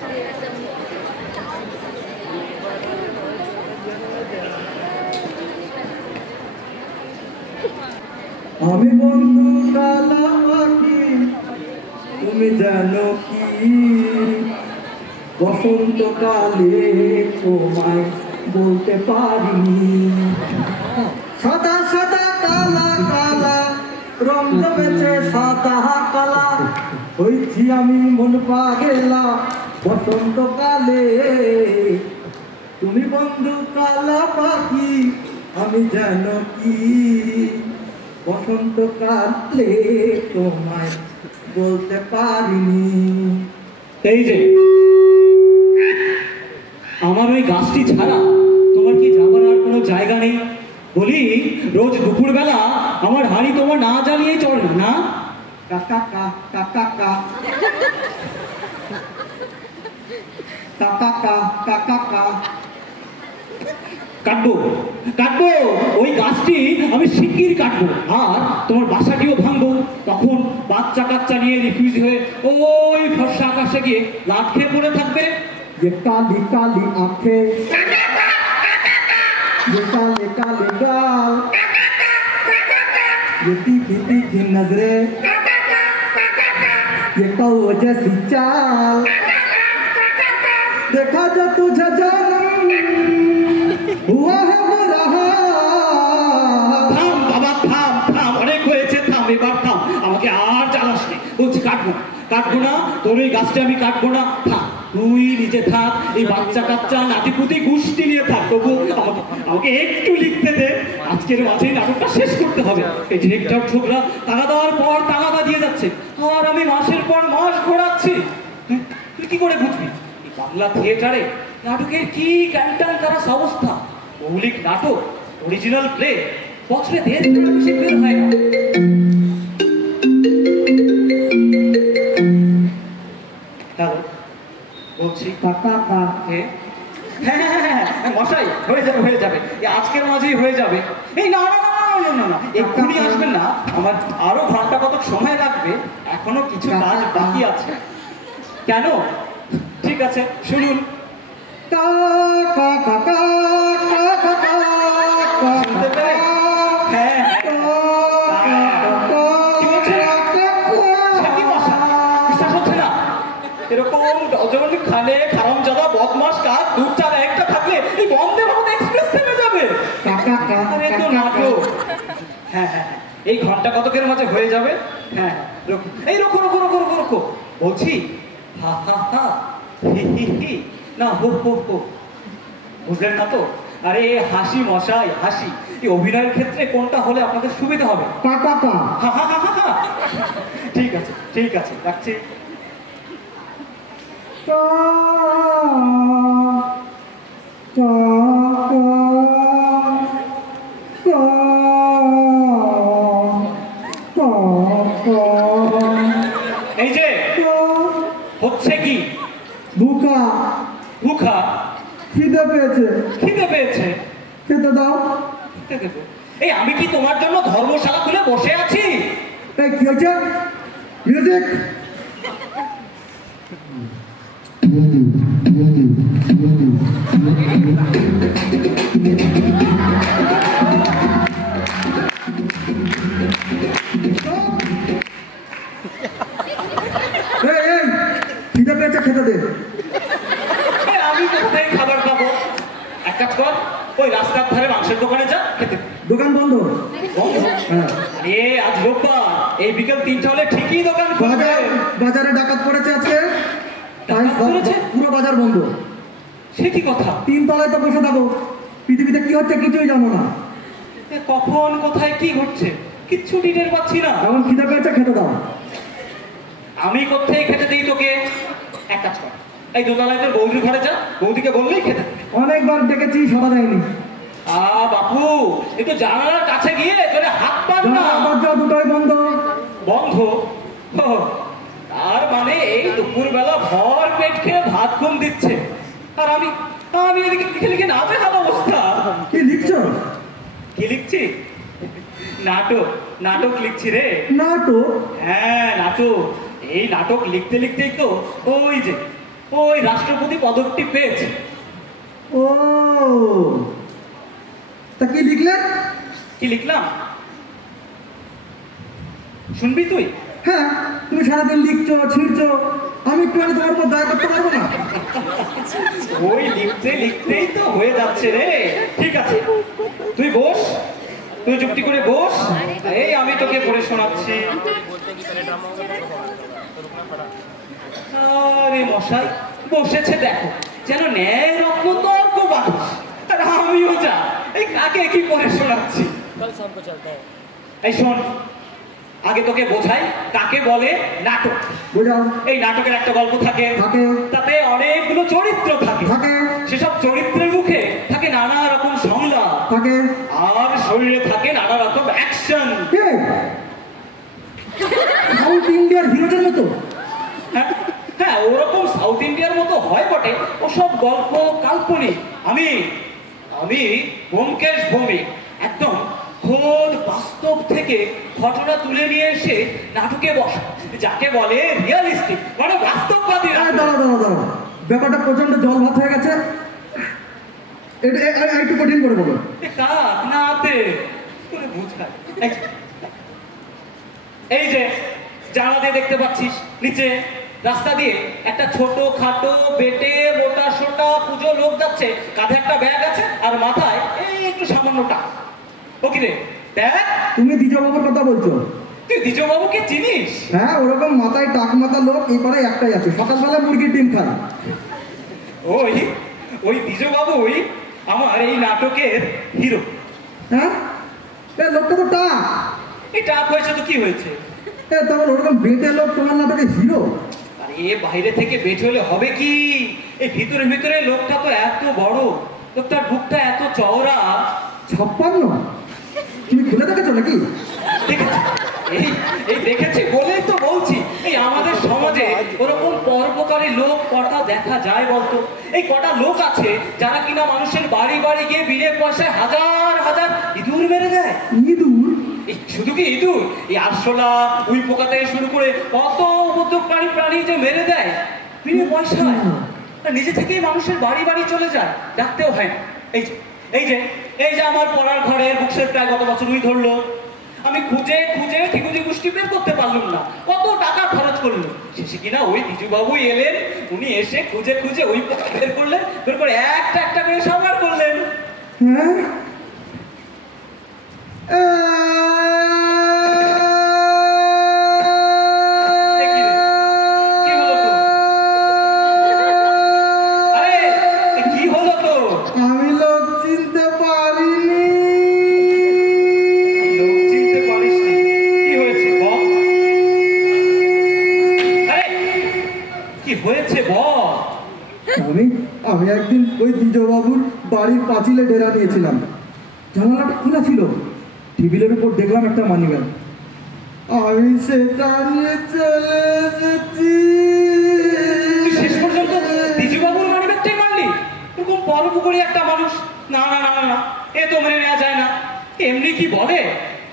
আমি বন্ধু কালা পাখি, তুমি জানো কি বসন্তকালে তোমায় বলতে পারিনি। সাদা সাদা কালা কালা রং জমেছে সাদা কালা, হইছি আমি মন পাগেলা বসন্তকালে। তুমি বন্ধু কালা পাখি, আমি জানো কি বসন্তকালে তোমায় বলতে পারিনি। এই যে আমার ওই গাছটি ছাড়া তোমার কি যাবার আর কোনো জায়গা নেই? বলি রোজ দুপুরবেলা আমার হাঁড়ি তোমার না জ্বালিয়েই চলে না? কাকা কা কাকা কা কাকা কা কাকা কা। কাটবো কাটবো, ওই গাছটি আমি শিগগির কাটবো, আর তোমার বাসাটিও ভাঙবো। তখন বাচ্চা কাচ্চা নিয়ে রিফিউজি হয়ে ওই ফর্সা আকাশে গিয়ে লাট খেয়ে পড়ে থাকবে। ये काली काली आंखें, ये काले काले गाल, ये तीखी तीखी नजरें, ये कौवे जैसी चाल, देखा जो तुझे जानम हुआ है बुरा हाल। থাম বাবা থাম থাম, অনেক হয়েছে, থাম এবার থাম, আমাকে আর জ্বালাস নি। বলছি কাটবো কাটবো না, তোর ওই গাছটা আমি কাটবো না। থাক তুই নিজে থাক, এই বাচ্চা কাচ্চা নাতিপুতি গোষ্ঠী নিয়ে থাক, তবু আমাকে একটু লিখতে দে। আজকের মাঝেই নাটকটা শেষ করতে হবে। এই ডিরেক্টর ছোকরা টাকা দেওয়ার পর টাকা দিয়ে যাচ্ছে, আর আমি মাসের পর মাস ঘোরাচ্ছি। তুই কি করে বুঝবি এই বাংলা থিয়েটারে নাটকের কি ক্যান্টাল তারা অবস্থা? মৌলিক নাটক, অরিজিনাল প্লে বছরে 1.5 বেশি বের হয় না। হ্যালো, বলছি কাকা কা। হ্যাঁ মশাই, হয়ে যাবে হয়ে যাবে, আজকের মাঝেই হয়ে যাবে। এই না না না না না না, এক্ষুনি আসবেন না, আমার আরো ঘন্টা কতক সময় লাগবে, এখনো কিছু কাজ বাকি আছে। কেন? ঠিক আছে শুনুন। কা কা কা কা কা কা কা। শুনতে পেলে? হ্যাঁ কি বলছে? সে কি মশা? বিশ্বাস হচ্ছে না? এরকম ডজন খানে হারামজাদা বদমাস কাজ দুধ চাল একটা থাকলে এই বন্দে ভারত এক্সপ্রেস থেমে যাবে। কাকা কা আরে তো নাটক। হ্যাঁ হ্যাঁ হ্যাঁ, এই ঘন্টা কতকের মাঝে হয়ে যাবে। হ্যাঁ রোখো, এই রোখো রোখো রোখো রোখো রোখো, বলছি হা হা হা হি হি হি না হো হো হো, বুঝলেন না তো? আরে হাসি মশাই হাসি, এই অভিনয়ের ক্ষেত্রে কোনটা হলে আপনাদের সুবিধা হবে? কাকা কা। হা হা হা হা হা। ঠিক আছে ঠিক আছে, রাখছি। কা কা কা কা কা। এই যে হচ্ছে কি? ভুকা। ভুখা? খিদে পেয়েছে। খিদে পেয়েছে? খেতে দাও। খেতে দেবো? এই আমি কি তোমার জন্য ধর্মশালা খুলে বসে আছি? এই কি হয়েছে? মিউজিক। খিদে পেয়েছে, খেতে দে। আমি কোথায় খাবার খাবো? এক কাজ কর, ওই রাস্তার ধারে মাংসের দোকানে যা, খেতে। দোকান বন্ধ। বন্ধ? হ্যাঁ। এ আজ রোববার, এই বিকেল 3টা হলে ঠিকই দোকান খুলবে। বাজারে ডাকাত পড়েছে আজকে, ডাকাত পড়েছে? পুরো বাজার বন্ধ। সে কি কথা? 3 তলায় তো বসে থাকো, পৃথিবীতে কি হচ্ছে কিছুই জানো না। কখন কোথায় কি ঘটছে কিচ্ছু টের পাচ্ছি না। এমন খিদে পেয়েছে, খেতে দাও। আমি কোথায় খেতে দিই তোকে? এক কাজ কর, এই দোতলায় তোর বৌদির ঘরে যা, বৌদিকে বললেই খেতে। অনেকবার দেখেছি, সাড়া দেয়নি। বাপু, একটু জানালার কাছে গিয়ে তোরে হাত পান না। দরজা দুটোই বন্ধ। বন্ধ? তার মানে এই দুপুরবেলা ভর পেট খেয়ে ভাত ঘুম দিচ্ছে, আর আমি এদিকে লিখে লিখে নাজেহাল অবস্থা। কি লিখছো? কি লিখছি? নাটক নাটক লিখছি রে। নাটক? হ্যাঁ নাটক। এই নাটক লিখতে লিখতেই তো ওই যে ওই রাষ্ট্রপতি পদকটি পেয়েছে। ও, তা কি লিখলেন? কি লিখলাম শুনবি তুই? হ্যাঁ, তুমি সারাদিন লিখছো ছিঁড়ছো, আমি একটু তোমার উপর দয়া করতে পারবো না? ওই লিখতে লিখতেই তো হয়ে যাচ্ছে রে। ঠিক আছে, তুই বস, তুই যুক্তি করে বস, এই আমি তোকে পড়ে শোনাচ্ছি। আরে মশাই বসেছে দেখো, যেন ন্যায় রত্ন তর্ক বাতাস, আর আমিও যা এই কাকে কি পড়ে শোনাচ্ছি। এই শোন, আগে তোকে বোঝাই কাকে বলে নাটক। বোঝাও। এই নাটকের একটা গল্প থাকে, তাতে অনেকগুলো চরিত্র থাকে, সেসব চরিত্রের মুখে থাকে নানা রকম সংলাপ থাকে, আর শরীরে থাকে নানা রকম অ্যাকশন। সাউথ ইন্ডিয়ার হিরোদের মতো? হ্যাঁ, ওরকম সাউথ ইন্ডিয়ার মতো হয় বটে, ওসব গল্প কাল্পনিক। আমি আমি ব্যোমকেশ ভৌমিক একদম খোদ বাস্তব থেকে ঘটনা তুলে নিয়ে এসে নাটকে বসা, যাকে বলে রিয়ালিস্টিক, মানে বাস্তববাদী। ব্যাপারটা প্রচন্ড জল ভাত হয়ে গেছে, একটু কঠিন করে বলো। এই যে জানলা দিয়ে দেখতে পাচ্ছিস, নিচে রাস্তা দিয়ে একটা ছোট খাটো বেটে মোটা সোটা পুজো লোক যাচ্ছে, কাঁধে একটা ব্যাগ আছে আর মাথায় এই একটু সামান্য টাকা। ও কি রে, দেখ। তুমি দ্বিজবাবুর কথা বলছো? তুই দ্বিজবাবুকে চিনিস? হ্যাঁ, ওরকম মাথায় টাক মাথা লোক এই পাড়ায় একটাই আছে, সকালবেলা মুরগির ডিম খায়। ওই ওই দ্বিজবাবুই আমার এই নাটকের হিরো। হ্যাঁ, লোকটা তো টাক। এই টাক হয়েছে তো কি হয়েছে? তাহলে ওরকম বেটে লোক তোমার নাটকে হিরো? আরে বাইরে থেকে বেটে হলে হবে কি, এই ভিতরে ভিতরে লোকটা তো এত বড়, লোকটার বুকটা এত চওড়া। 56? তুমি খুলে দেখেছো নাকি? এই দেখেছি বলেই তো বলছি, এই আমাদের সমাজে ওরকম পরোপকারী লোক কটা দেখা যায় বলতো? এই কটা লোক আছে যারা কিনা মানুষের বাড়ি বাড়ি গিয়ে বিনে পয়সায় হাজার হাজার ইঁদুর মেরে দেয়। ইঁদুর? শুধু কি ইঁদুর, এই আরশোলা উই পোকা থেকে শুরু করে কত উপদ্রবকারী প্রাণী যে মেরে দেয় বিনে পয়সায়, নিজে থেকেই মানুষের বাড়ি বাড়ি চলে যায়, ডাকতেও হয় না। এই যে আমার পড়ার ঘরের বুকশেলফটা গত বছর উই ধরলো, আমি খুঁজে খুঁজে ঠিকুজি গোষ্ঠী বের করতে পারলাম না, কত টাকা খরচ করলো, শেষে কিনা ওই দ্বিজবাবু এলেন, উনি এসে খুঁজে খুঁজে ওই পোকা বের করলেন, বের করে একটা একটা করে সাবার করলেন। হ্যাঁ, আমি একদিন ওই দ্বিজবাবুর বাড়ির পাঁচিলে ডেরা নিয়েছিলাম, জানালাটা খোলা ছিল, টেবিলের উপর দেখলাম একটা মানি ব্যাগ, আমি সেটা নিয়ে চলে এসেছি। শেষ পর্যন্ত দ্বিজবাবুর মানি ব্যাগটাই মারলি? এরকম পরোপকারী একটা মানুষ, না না না না, এ তো মেনে নেওয়া যায় না। এমনি কি বলে,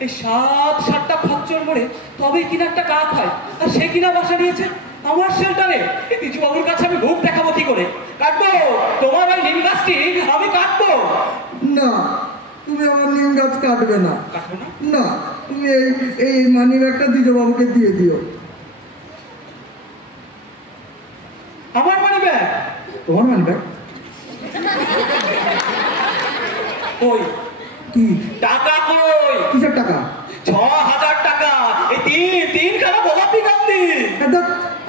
এই 7-7টা খচ্চর মরে তবে কিনা একটা কাক হয়, আর সে কিনা বাসা নিয়েছে আমার শেল্টারে। এই দ্বিজবাবুর কাছে আমি মুখ দেখাবো কি করে? কাটবো তোমার ওই নিম গাছটি, আমি কাটবো। না, তুমি আমার নিম গাছ কাটবে না। না, তুমি এই মানি ব্যাগটা দ্বিজবাবুকে দিয়ে দিও। আমার মানি ব্যাগ? তোমার মানি ব্যাগ? কই? কি টাকা কই? কিসের টাকা? 6000 টাকা। এই তিন খানা গোলাপি কান্দি।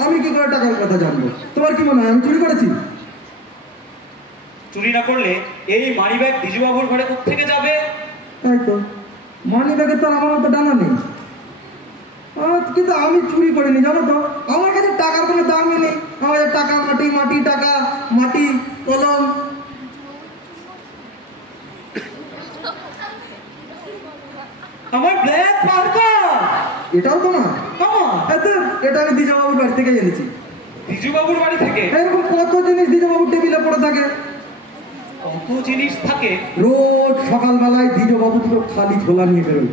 আমি কি করে টাকার কথা জানবো? তোমার কি মনে হয় আমি চুরি করেছি? চুরি না করলে এই মানি ব্যাগ দ্বিজবাবুর ঘরে কোত্থেকে যাবে? তাই তো, মানি ব্যাগে তো আমার মতো ডানা নেই, কিন্তু আমি চুরি করিনি জানো তো। আমার কাছে টাকার কোনো দামই নেই, আমার টাকা মাটি, মাটি টাকা, মাটি কলম। আমার ব্ল্যাক পার্কার, এটাও তো না। এটা আমি দ্বিজবাবুর বাড়ি থেকে এনেছি। দ্বিজবাবুর বাড়ি থেকে? এরকম কত জিনিস দ্বিজবাবুর টেবিলে পড়ে থাকে। কত জিনিস থাকে? রোজ সকালবেলায় দ্বিজবাবু দুটো খালি ঝোলা নিয়ে বেরোয়,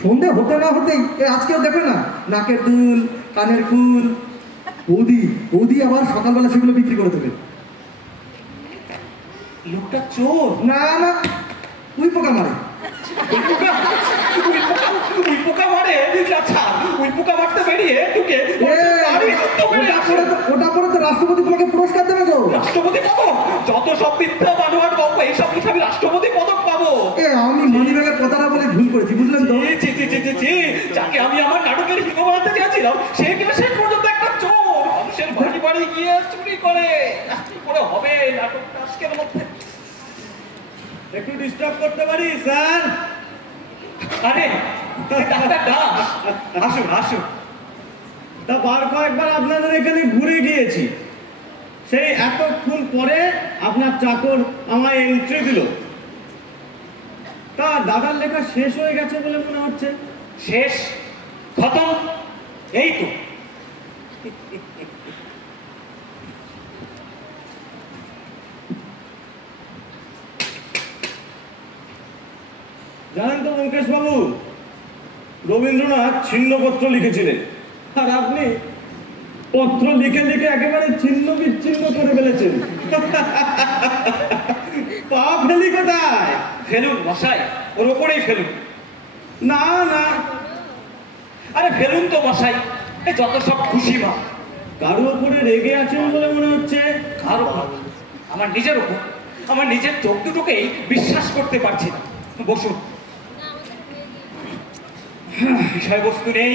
সন্ধে হতে না হতেই আজকেও দেখো না, নাকের দুল, কানের ফুল, বৌদি বৌদি আবার সকালবেলা সেগুলো বিক্রি করে দেবে। লোকটা চোর? না না, ওই পোকা মারে। উই পোকা মারে? আচ্ছা, উই পোকা মারতে বেরিয়ে ঢুকে ওটা পরে তো রাষ্ট্রপতি তোমাকে পুরস্কার দেবে তো। রাষ্ট্রপতি পাবো? যত সব মিথ্যা বানোয়াট গল্প, এইসব লিখে আমি রাষ্ট্রপতি পদক পাবো? আমি মানিব্যাগের কথাটা বলে ভুল করেছি, বুঝলেন তো? যাকে আমি আমার নাটকের হিরো বানাতে চেয়েছিলাম, সে কিনা শেষ পর্যন্ত একটা চোর। মানুষের বাড়ি বাড়ি গিয়ে চুরি করে। কি করে হবে নাটকটা আজকের মধ্যে? একটু ডিস্টার্ব করতে পারি স্যার? আরে ডাক্তার দাস, আসুন আসুন। তা বার কয়েকবার আপনাদের এখানে ঘুরে গিয়েছি, সেই এতক্ষণ পরে আপনার চাকর আমায় এন্ট্রি দিল। তা দাদার লেখা শেষ হয়ে গেছে বলে মনে হচ্ছে। শেষ? খতম? এই তো। জানেন তো মুকেশ বাবু, রবীন্দ্রনাথ ছিন্নপত্র লিখেছিলেন, আর আপনি পত্র লিখে লিখে একেবারে ছিন্ন বিচ্ছিন্ন করে ফেলেছেন। পা ফেলি কোথায়? ফেলুন মশাই, ওর ওপরেই ফেলুন। না না, আরে ফেলুন তো মশাই, এই যত সব খুশি ভাব। কারো উপরে রেগে আছেন বলে মনে হচ্ছে। কারো উপর? আমার নিজের উপর। আমার নিজের চোখ দুটোকেই বিশ্বাস করতে পারছি না। বসুন। বিষয়বস্তু নেই,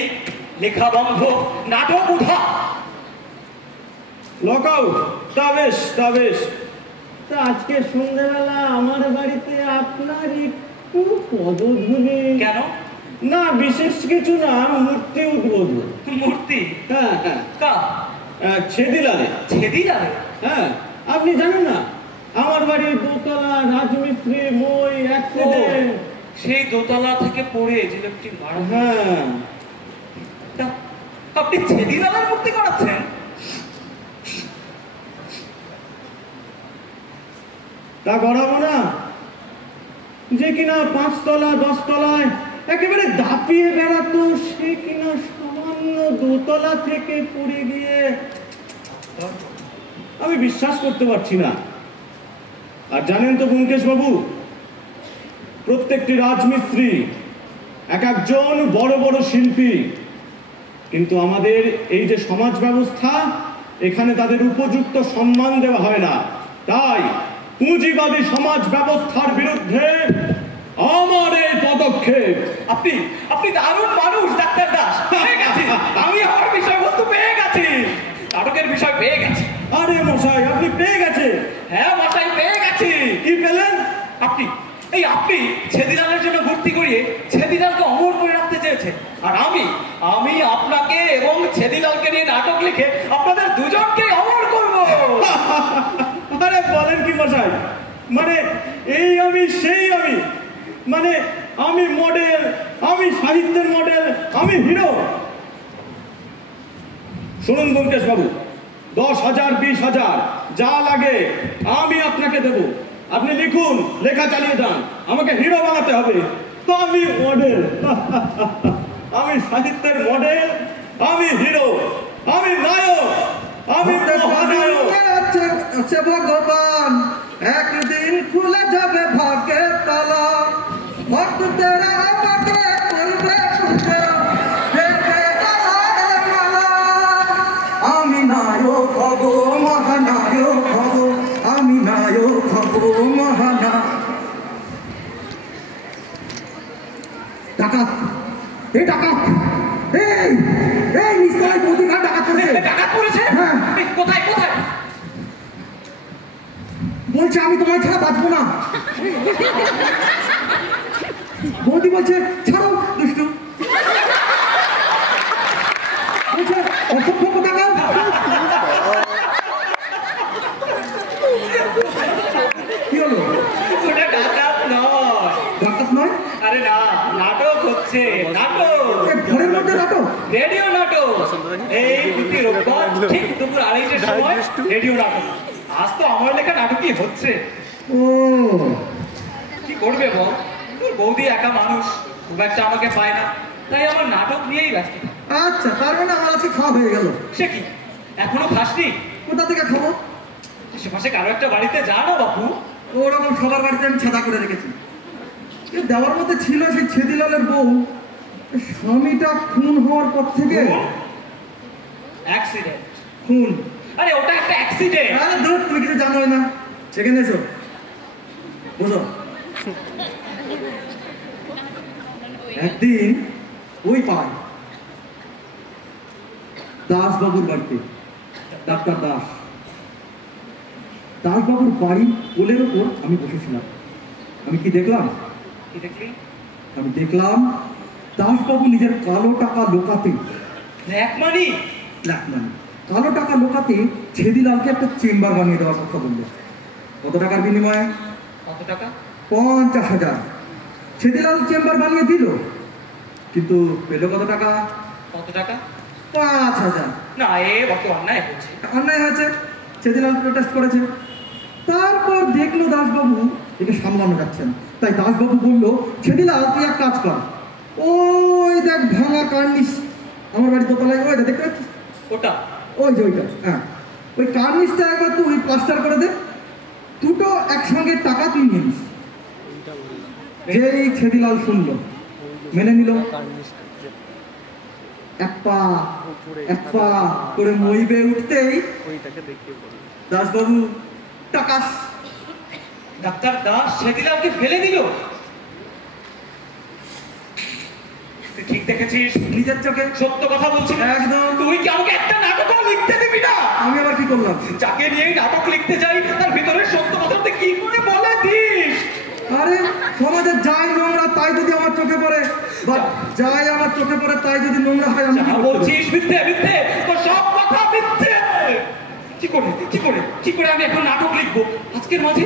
লেখা বন্ধ, নাটক উঠা। Lock out? তা বেশ, তা বেশ। তা আজকে সন্ধ্যাবেলা আমার বাড়িতে আপনার একটু পদধূলি। কেন? না বিশেষ কিছু না, মূর্তি উদ্বোধন। মূর্তি? হ্যাঁ হ্যাঁ, কা? ছেদিলালে। ছেদিলালে? হ্যাঁ, আপনি জানেন না আমার বাড়ির দোতলা রাজমিস্ত্রি মই অ্যাক্সিডেন্ট। সেই দোতলা থেকে পড়ে যে লোকটি মারা। হ্যাঁ, তা আপনি ছেদিলালের মূর্তি করাচ্ছেন? তা গড়াবো না, যে কিনা 5 তলা 10 তলায় একেবারে দাপিয়ে বেড়াতো, সে কিনা সামান্য দোতলা থেকে পড়ে গিয়ে। আমি বিশ্বাস করতে পারছি না। আর জানেন তো ব্যোমকেশ বাবু, প্রত্যেকটি রাজমিস্ত্রি এক একজন বড় বড় শিল্পী, কিন্তু আমাদের এই যে সমাজ ব্যবস্থা, এখানে তাদের উপযুক্ত সম্মান দেওয়া হয় না। তাই পুঁজিবাদী সমাজ ব্যবস্থার বিরুদ্ধে আমার এই পদক্ষেপ। আপনি আপনি দারুণ মানুষ ডাক্তার দাস। পেয়ে গেছি, আমি আমার বিষয়বস্তু পেয়ে গেছি, নাটকের বিষয় পেয়ে গেছি। আরে মশাই, আপনি পেয়ে গেছেন? হ্যাঁ মশাই, পেয়ে গেছি। কি পেলেন? আপনি ছেদিলালের জন্য ভর্তি করিয়ে ছেদিলালকে অমর করে রাখতে চেয়েছেন, আর আমি আপনাকে এবং ছেদিলালকে নিয়ে নাটক লিখে আপনাদের দুজনকে অমর করব। আরে বলেন কি মশাই, মানে এই আমি সেই আমি, মানে আমি মডেল, আমি সাহিত্যের মডেল, আমি হিরো। শুনুন ব্যোমকেশ বাবু, 10,000 20,000 যা লাগে আমি আপনাকে দেব। আপনি লিখুন, লেখা চালিয়ে যান, আমাকে হিরো বানাতে হবে। আমি মডেল, আমি সাহিত্যের মডেল, আমি হিরো, আমি নায়ক, আমি মহানায়ক। আছে ভগবান, একদিন খুলে যাবে ভাগ্যের তালা, ভক্তরা আমাকে করবে পুজো, দেবে গলায় মালা। আমি নায়ক হব, মহানায়ক হব, আমি নায়ক হব, মহানায়ক। ডাকাত, এই ডাকাত, এই এই নিশ্চয় প্রতিঘাত ডাকাত করেছে। ডাকাত করেছে? হ্যাঁ। কোথায় কোথায়? বলছে আমি তোমায় ছাড়া বাঁচবো না। বৌদি বলছে ছাড়ো দুষ্টু, বলছে অসভ্য কোথাকার। কি হলো? ওটা ডাকাত নয়। ডাকাত নয়? আরে না, নাটক হচ্ছে, নাটক। ঘরের মধ্যে নাটক? রেডিও নাটক। এই প্রতি রোববার ঠিক দুপুর 2:30টার সময় রেডিও নাটক। আজ তো আমার লেখা নাটকই হচ্ছে। ও কি করবে বল, তোর বৌদি একা মানুষ, খুব একটা আমাকে পায় না, তাই আমার নাটক নিয়েই ব্যস্ত। আচ্ছা, তার মানে আমার আজকে খাওয়া হয়ে গেল। সে কি, এখনো খাসনি? কোথা থেকে খাবো? আশেপাশে কারো একটা বাড়িতে যা না বাপু। ওরকম সবার বাড়িতে আমি ছাদা করে রেখেছি। দেওয়ার মধ্যে ছিল সেই ছেদিলালের বউ, স্বামীটা খুন হওয়ার পর থেকে। অ্যাক্সিডেন্ট? খুন? আরে ওটা একটা অ্যাক্সিডেন্ট। আরে ধর, তুমি কিছু জানোই না। সেখানে এসো, বুঝো। একদিন ওই পায় দাসবাবুর বাড়িতে, ডাক্তার দাস, দাসবাবুর বাড়ির কোলের ওপর আমি বসেছিলাম। আমি কি দেখলাম? কি দেখলি? আমি দেখলাম দাসবাবু নিজের কালো টাকা লোকাতে, ব্ল্যাক মানি? ব্ল্যাক মানি, কালো টাকা লোকাতে ছেদিলালকে একটা চেম্বার বানিয়ে দেওয়ার কথা বললো। কত টাকার বিনিময়ে? কত টাকা? 50,000। ছেদিলাল চেম্বার বানিয়ে দিল, কিন্তু পেল কত টাকা? কত টাকা? 5,000। না, এ বড় অন্যায় হচ্ছে। অন্যায় হয়েছে, ছেদিলাল প্রোটেস্ট করেছে। তারপর দেখলো দাসবাবু একে সামলানো যাচ্ছে না, তাই দাসবাবু বলল, ছেদিলাল তুই এক কাজ কর, ওই দেখ ভাঙা কার্নিশ আমার বাড়ির দোতলায়, ওই দেখতে পাচ্ছিস ওটা? ওই যে ওইটা, হ্যাঁ, ওই কার্নিশটা একবার তুই প্লাস্টার করে দে, দুটো একসঙ্গে টাকা তুই নিয়ে নিস। যেই ছেদিলাল শুনলো, মেনে নিল। এক পা করে মইবে উঠতেই দাসবাবু টাকাস। ডাক্তার দাস ছেদিলালকে ফেলে দিল? তুই ঠিক দেখেছিস? নিজের চোখে সত্য কথা বলছি একদম। তুই কি আমাকে একটা নাটক লিখতে দিবি না? আমি আবার কি করলাম? যাকে নিয়ে নাটক লিখতে যাই তার ভিতরে সত্য কথা তুই কি করে বলে দিস? আরে সমাজে যাই নোংরা তাই যদি আমার চোখে পড়ে, বা যাই আমার চোখে পড়ে তাই যদি নোংরা হয়, আমি কি করতে বলছিস মিথ্যে মিথ্যে, তোর সব কথা মিথ্যে। কি করে আমি এখন নাটক লিখবো? আজকের মাঝে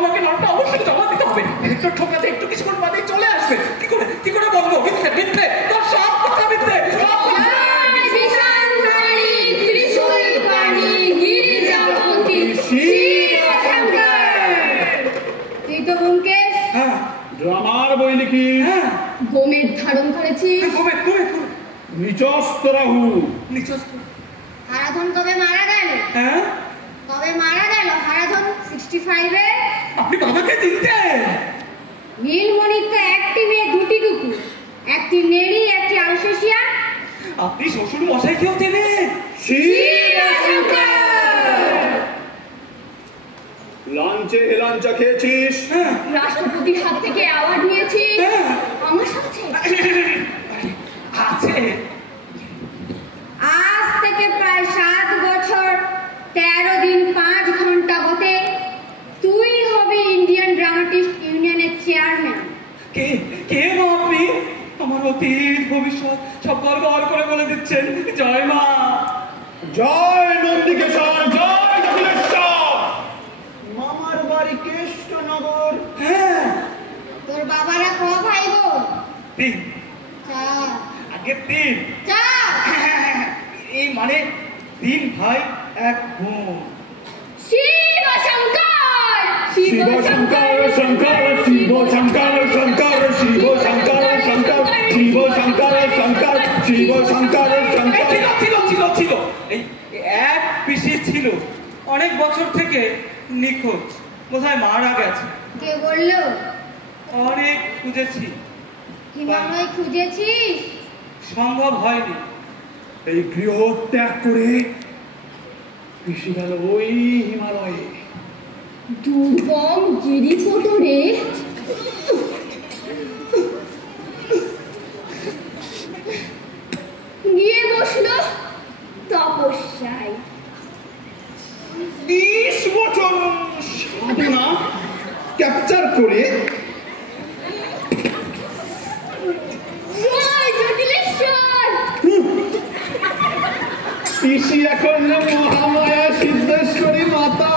আমাকে নাটকটা অবশ্যই জমা দিতে হবে। একটু ঠকাতে একটু কিছুক্ষণ বাদেই চলে আসবে। কি করে বলবো? মিথ্যে, তোর সব কথা মিথ্যে, সব কথা। তুই তো ব্যোমকেশ ড্রামার বই লিখি। গোমের ধারণ করেছিস। নিচস্ত রাহু। হারাধন কবে মারা গেল? হারাধন 65-এ। আপনি বাবাকে চিনতেন? নীলমণির তো একটি মেয়ে, দুটি কুকুর, একটি নেড়ি, একটি আলসেশিয়া। আপনি শ্বশুর মশাইকেও চেনেন? লাঞ্চা খেয়েছিস? রাষ্ট্রপতির হাত থেকে অ্যাওয়ার্ড নিয়েছিস? আমার সাথে আছে। আজ থেকে প্রায় 7 বছর 13 দিন 5 ঘন্টা হতে তুই হবি ইন্ডিয়ান ড্রামাটিস্ট ইউনিয়নের চেয়ারম্যান। কে মা আপনি? আমার অতীত ভবিষ্যৎ সব গর্ব করে বলে দিচ্ছেন। জয় মা। জয় নন্দিকেশ্বর, জয় কপিলেশ্বর। মামার বাড়ি কৃষ্ণনগর। তোর বাবারা ক ভাই বোন? 3। 4। আগে 3। 4। এই মানে 3 ভাই 1 বোন। শিব শঙ্কর, শিব শঙ্কর, শঙ্কর শিব শঙ্কর, শঙ্কর শিব শঙ্কর, শঙ্কর শিব শঙ্কর, শঙ্কর শিব শঙ্কর, শঙ্কর। ছিল এই এক পিসি ছিল, অনেক বছর থেকে নিখোঁজ, বোধহয় মারা গেছে। কে বললো? অনেক খুঁজেছি, হিমালয় খুঁজেছিস? সম্ভব হয়নি। এই গৃহ ত্যাগ করে পিসি গেল ওই হিমালয়ে। দুর্গম গিরিপথরে গিয়ে বসলো তপস্যায়। 20 বছর সাধনা ক্যাপচার করে জয় জটিলেশ্বর। পিসি এখন মহামায়া সিদ্ধেশ্বরী মাতা।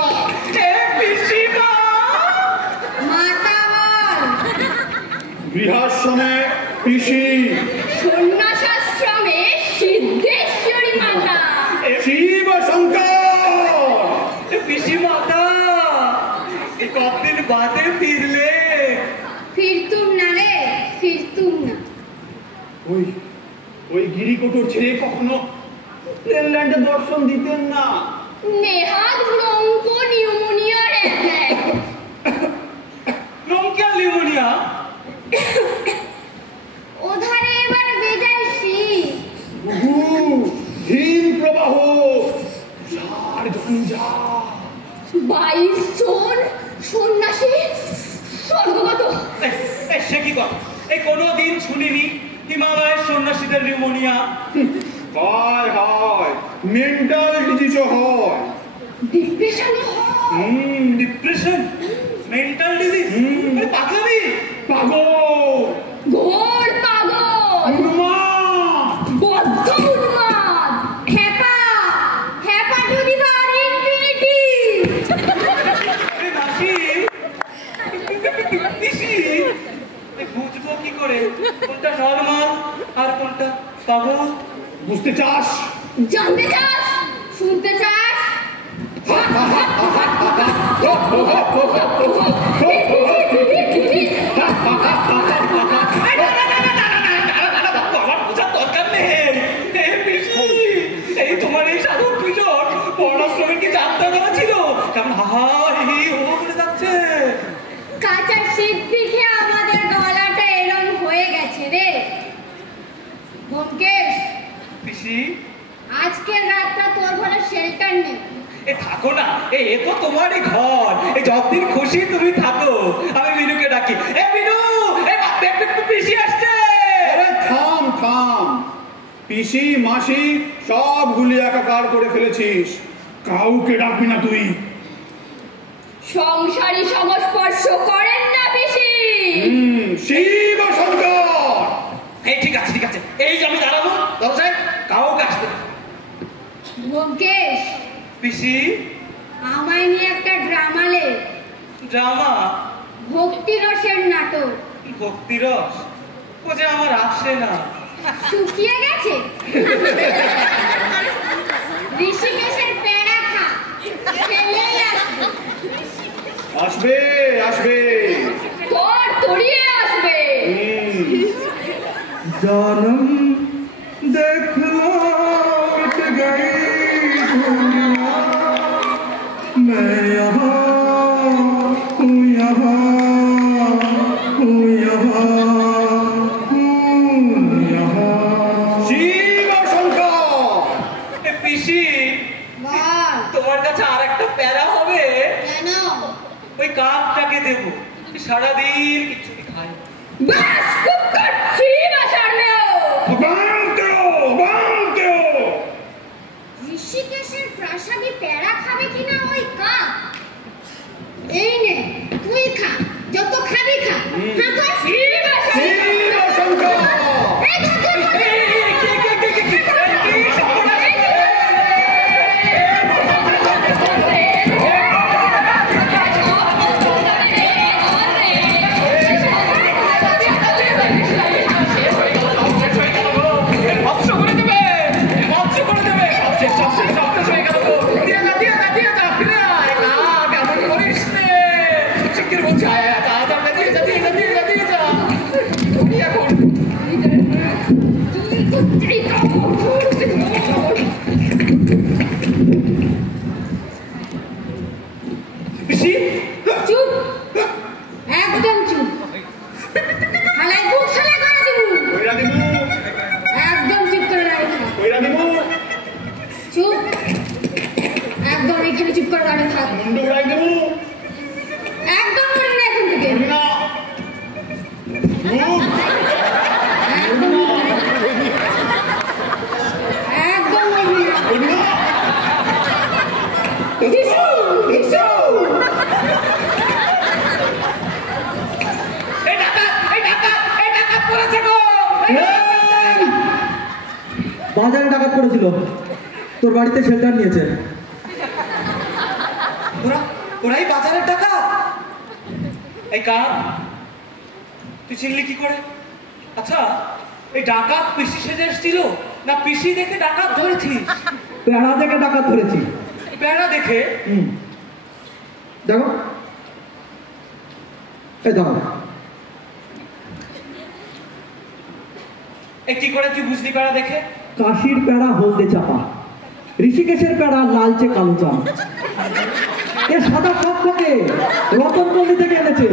মাতা বল। গৃহাশ্রমে পিসি, সন্ন্যাসাশ্রমে সিদ্ধেশ্বরী মাতা। শিব শঙ্কর। পিসি মাতা কতদিন বাদে ফিরলে? ফিরতুম না রে, ফিরতুম না। ওই গিরিকোটর ছেড়ে কখনো ইংল্যান্ডে দর্শন দিতেন না। নেহাত ব্রঙ্ক নিউমোনিয়ার অ্যাটাক। Bronchial pneumonia? ওধারে এবার বেজায় শীত। হিম প্রবাহ, ঝড় ঝঞ্ঝা। 22 জন সন্ন্যাসী স্বর্গগত। সে কি কথা? এই কোনোদিন শুনিনি হিমালয়ের সন্ন্যাসীদের নিউমোনিয়া। হয় হয়, মেন্টাল ডিজিজও হয়। ডিপ্রেশনও হয়। ডিপ্রেশন, মেন্টাল ডিজিজ, মানে পাগলামি। পাগল, ঘোর পাগল, উন্মাদ, বদ্ধ উন্মাদ, হ্যাপা, হ্যাপা টু দি পাওয়ার ইনফিনিটি। আরে দাসী, পিসি, বুঝবো কি করে কোনটা নরমাল আর কোনটা পাগল? বুঝতে চাস? জানতে চাস? শুনতে চাস? আমার বোঝার দরকার নেই। এই তোমার এই সাধক কিশোর বর্ণাশ্রমের কি যাত্রা করা ছিল? কেমন হা হি হো করে যাচ্ছে। কাঁচা শীত দেখে আমাদের গলাটা এরম হয়ে গেছে রে। ব্যোমকেশ, পিসি, আজকের রাতটা তোর ঘরে শেল্টার নেই। এ থাকো না, এ তো তোমারই ঘর। এই যতদিন খুশি তুমি থাকো। আমি মিনুকে ডাকি, এ মিনু, পিসি আসছে। আরে থাম থাম, পিসি মাসি সব গুলি একাকার করে ফেলেছিস, কাউকে ডাকবি না তুই। সংসারী সংস্পর্শ করেন না বেশি। শিব শঙ্কর। এই ঠিক আছে, ঠিক আছে, এই যে আমি দাঁড়াবো দরজায়, কাউকে আসতে না। ব্যোমকেশ, পিসি, আমায় নিয়ে একটা ড্রামা লে। ড্রামা? ভক্তি রসের নাটক। ভক্তিরস? ও যে আমার আসে না। শুকিয়ে গেছে। ঋষিকেশের প্যারা খা, খেলেই আসবে। আসবে আসবে, তোর তরিয়ে আসবে। जन्म देखो मिट गई दुनिया, मैं यहाँ हूँ, यहाँ हूँ, यहाँ हूँ, यहाँ। শিব শঙ্কর। এ পিসি, বল, তোমার কাছে আর একটা প্যারা হবে? কেন? ওই কাকটাকে দেবো, সারাদিন কিছুই খায়। বাস খুব করছি বাসার মেয়েও। ঋষিকেশের প্রাসাদে প্যারা খাবে কিনা ওই কাক? এই নে, তুই খা, যত খাবি খা। হ্যাঁ তো শিব শিব শঙ্কর। এই খা, খা, খা। ভৎস করে দেবে, ভৎস করে দেবে। সবশেষ হয়ে গেল গো। দিয়ে যা, দিয়ে যা, দিয়ে যা, ফিরে আয়। কাক, এমন করিস নে। শিগগির বলছি, আয়, আয়, তাড়াতাড়ি দিয়ে যা, দিয়ে যা, দিয়ে যা, দিয়ে যা। তুমি এখন তুই তো যেই কাপড় পরতে বল। পিসি, চুপ, একদম চুপ। হালাই বুক ছালা করে দেবো। কইরা দিমু, একদম চুপ করে দাঁড়িয়ে থাক। কইরা দিমু, চুপ, একদম এখানে চুপ করে দাঁড়িয়ে থাক। মুন্ডু উড়াই দিমু, একদম নড়বি না এখান থেকে। করবি না। মুখ, একদম নড়বি না। একদম নড়বি না। করবি না। দিশু, দিশু। এই ডাকাত, এই ডাকাত, এই ডাকাত পড়েছে গো। বাজারে ডাকাত করেছিল, তোর বাড়িতে শেল্টার নিয়েছে। ওরাই বাজারের ডাকাত? এই কাক, তুই চিনলি কি করে? আচ্ছা, এই ডাকাত পিসি সেজে এসেছিল না পিসি দেখে ডাকাত ধরেছিস? প্যাড়া দেখে ডাকাত ধরেছি। প্যারা দেখে? দেখো, এই দেখো। এই কি করে তুই বুঝলি প্যারা দেখে? কাশির প্যাড়া হলদে চাপা। ঋষিকেশের পেড়া লালচে কালো চাল, এ সাদা ফকফকে রতনপল্লী থেকে এনেছে।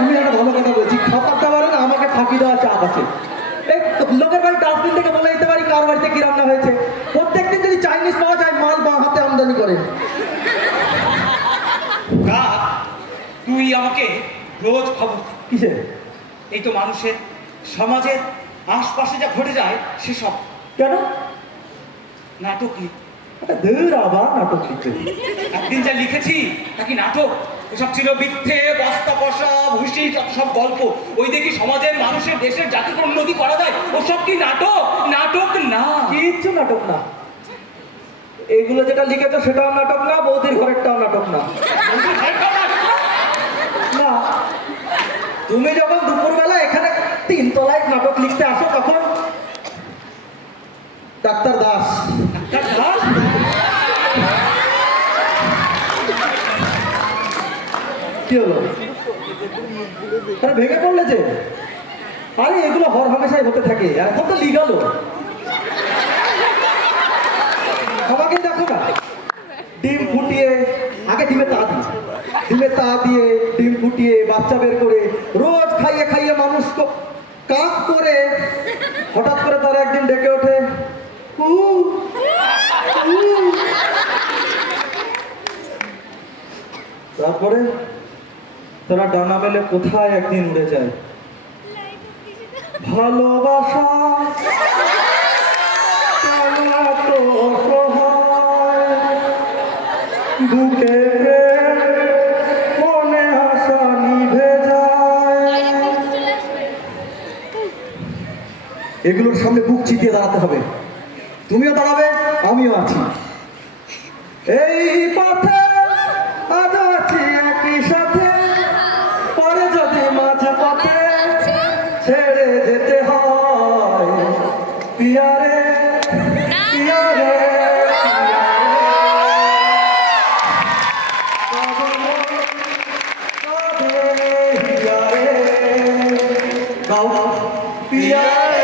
আমি একটা ভালো কথা বলছি, খাবার দাবারে না আমাকে ফাঁকি দেওয়ার চাপ আছে। এই লোকের বাড়ি ডাস্টবিন থেকে বলে দিতে পারি কার বাড়িতে কি রান্না হয়েছে। প্রত্যেকদিন যদি চাইনিজ পাওয়া যায়, মাল বাঁ হাতে আমদানি করে। কাক, তুই আমাকে রোজ খবর দে। কিসে? এই তো মানুষের সমাজের আশপাশে যা ঘটে যায় সেসব। কেন? নাটক লিখ। ধীর আবার নাটক লিখতে? একদিন যা লিখেছি তা কি নাটক? ওসব ছিল মিথ্যে, বস্তা পশা, ভুসি, সব গল্প। ওই দেখি সমাজের মানুষের দেশের জাতিকে উন্নতি করা যায়, ওসব কি নাটক? নাটক না, কিচ্ছু নাটক না। এগুলো যেটা লিখেছো সেটাও নাটক না, বৌদির ঘরেরটাও নাটক না। না, তুমি যখন দুপুরবেলা এখানে 3 তলায় নাটক লিখতে আসো, তখন ডাক্তার দাস কি হলো? আরে ভেঙে পড়লে যে? আরে এগুলো হর হামেশাই হতে থাকে, এখন তো লিগালো। আমাকে দেখো না, ডিম ফুটিয়ে, আগে ডিমে তা দিয়ে ডিম ফুটিয়ে বাচ্চা বের করে রোজ খাইয়ে খাইয়ে মানুষ কাক করে, হঠাৎ করে তারা একদিন ডেকে ওঠে, তারপরে তারা ডানা মেলে কোথায় একদিন উড়ে যায়। ভালোবাসা বুকে মনে আশা নিভে যায়। এগুলোর সামনে বুক চিতিয়ে দাঁড়াতে হবে। তুমিও দাঁড়াবে, আমিও আছি। এই পথে আজ আছি একই সাথে, পরে যদি মাঝে পথে ছেড়ে যেতে হয়, পিয়ারে পিয়ারে পিয়ারে